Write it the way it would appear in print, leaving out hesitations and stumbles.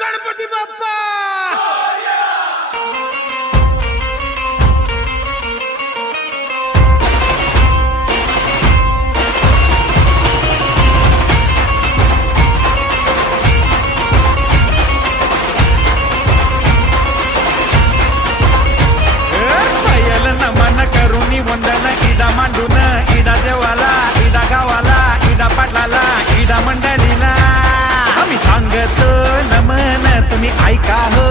गणपती बाप्पा नमन करुणी वंदन इडा मांडून इडा देवाला इडा गावाला इडा पाटलाला इडा मंडळीला आम्ही सांगतो नमन तुम्ही ऐका हो